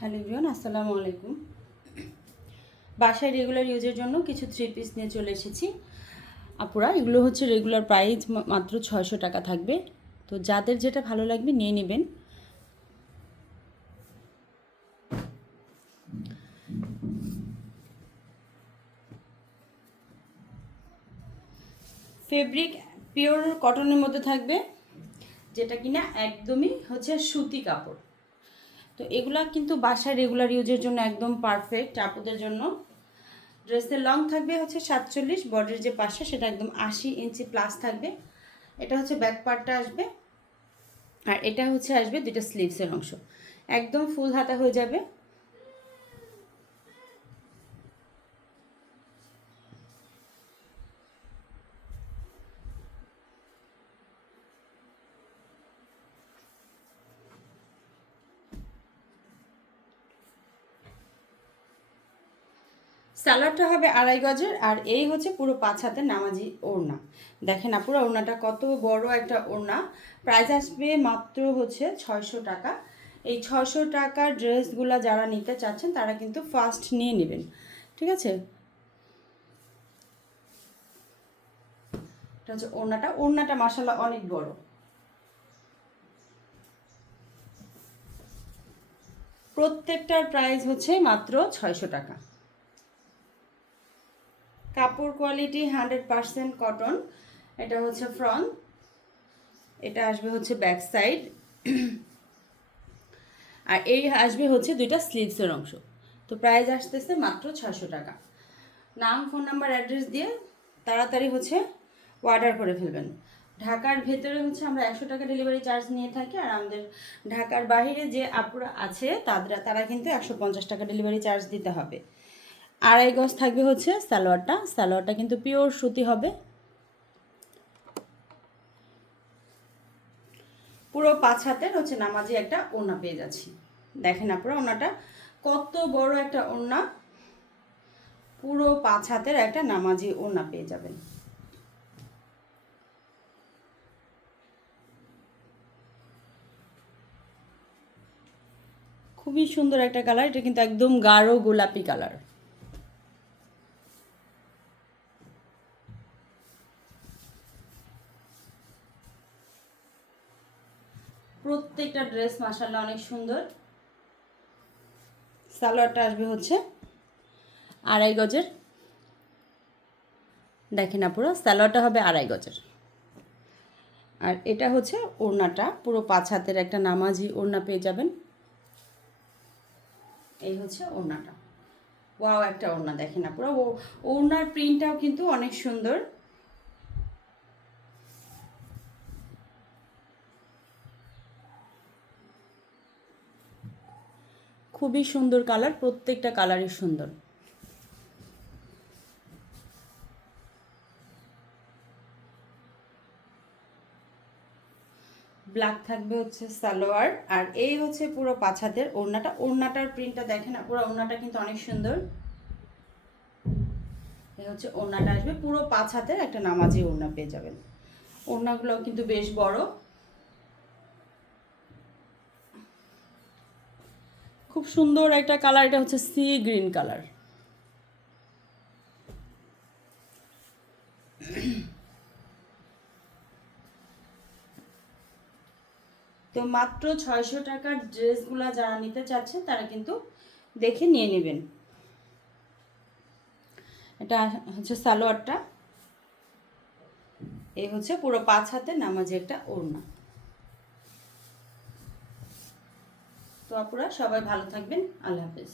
Hello everyone, আসসালামু আলাইকুম। বাসায় রেগুলার ইউজের জন্য কিছু থ্রি পিস নিয়ে চলে এসেছি আপুরা। এগুলো হচ্ছে রেগুলার প্রাইস মাত্র 600 টাকা থাকবে। তো যাদের যেটা ভালো লাগবে নিয়ে নেবেন। ফেব্রিক পিওর কটনের মধ্যে থাকবে, যেটা কিনা একদমই হচ্ছে সুতি কাপড়। তো এগুলা কিন্তু বাসায় রেগুলার ইউজের জন্য একদম পারফেক্ট আপুদের জন্য। ড্রেসের লং থাকবে হচ্ছে 47, বডির যে পাশে সেটা একদম 80 ইঞ্চি প্লাস থাকবে। এটা হচ্ছে ব্যাক পার্টটা আসবে, আর এটা হচ্ছে আসবে দুইটা স্লিভসের অংশ, একদম ফুল হাতা হয়ে যাবে। সালোয়ারটা হবে 2.5 গজের, আর এই হচ্ছে পুরো 5 হাতের নামাজি ওড়না। দেখেন পুরো ওড়নাটা কত বড় একটা ওড়না। প্রাইস আসবে মাত্র হচ্ছে 600 টাকা। এই 600 টাকার ড্রেসগুলো যারা নিতে চাচ্ছেন তারা কিন্তু ফার্স্ট নিয়ে নেবেন, ঠিক আছে? এটা হচ্ছে ওড়নাটা মাশাআল্লাহ অনেক বড়। প্রত্যেকটার প্রাইস হচ্ছে মাত্র 600 টাকা। কাপড় কোয়ালিটি 100% কটন। এটা হচ্ছে ফ্রন্ট, এটা আসবে হচ্ছে ব্যাক সাইড, আর এই আসবে হচ্ছে দুইটা স্লিভসের অংশ। তো প্রাইস আসতেছে মাত্র 600 টাকা। নাম, ফোন নাম্বার, অ্যাড্রেস দিয়ে তাড়াতাড়ি হচ্ছে অর্ডার করে ফেলবেন। ঢাকার ভেতরে হচ্ছে আমরা 100 টাকা ডেলিভারি চার্জ নিয়ে থাকি, আর আমাদের ঢাকার বাইরে যে আপুরা আছে তারা কিন্তু 150 টাকা ডেলিভারি চার্জ দিতে হবে। 2.5 গজ থাকবে হচ্ছে সালোয়ারটা কিন্তু পিওর সুতি হবে। পুরো 5 হাতের হচ্ছে নামাজি একটা ওড়না পেয়ে যাচ্ছি। দেখেন আপনারা ওড়নাটা কত বড় একটা ওড়না, পুরো 5 হাতের একটা নামাজি ওড়না পেয়ে যাবেন। খুবই সুন্দর একটা কালার, এটা কিন্তু একদম গাঢ় গোলাপি কালার। প্রত্যেকটা ড্রেস মাশাআল্লাহ অনেক সুন্দর। সালোয়ারটা আসবে হচ্ছে 2.5 গজের। দেখেন আপুরা, সালোয়ারটা হবে 2.5 গজের, আর এটা হচ্ছে ওড়নাটা পুরো 5 হাতের একটা নামাজি ওড়না পেয়ে যাবেন। এই হচ্ছে ওড়নাটা, ওয়াও একটা ওড়না। দেখেন আপুরা, ওড়নার প্রিন্টটাও কিন্তু অনেক সুন্দর। খুবই সুন্দর কালার, প্রত্যেকটা কালারই সুন্দর। ব্ল্যাক থাকবে হচ্ছে সালোয়ার, আর এই হচ্ছে পুরো 5 হাতের ওড়নাটার প্রিন্টটা দেখেন পুরো ওড়নাটা কিন্তু অনেক সুন্দর। এই হচ্ছে ওড়নাটা আসবে, পুরো 5 হাতের একটা নামাজি ওড়না পেয়ে যাবেন। ওড়নাগুলো কিন্তু বেশ বড়, খুব সুন্দর একটা কালার। এটা হচ্ছে সি গ্রিন কালার। তো মাত্র 600 টাকার ড্রেসগুলো যারা নিতে চাচ্ছেন তারা কিন্তু দেখে নিয়ে নেবেন। এটা হচ্ছে সালোয়ারটা, এই হচ্ছে পুরো 5 হাতের নামাজি একটা ওড়না। তো আপনারা সবাই ভালো থাকবেন, আল্লাহ হাফেজ।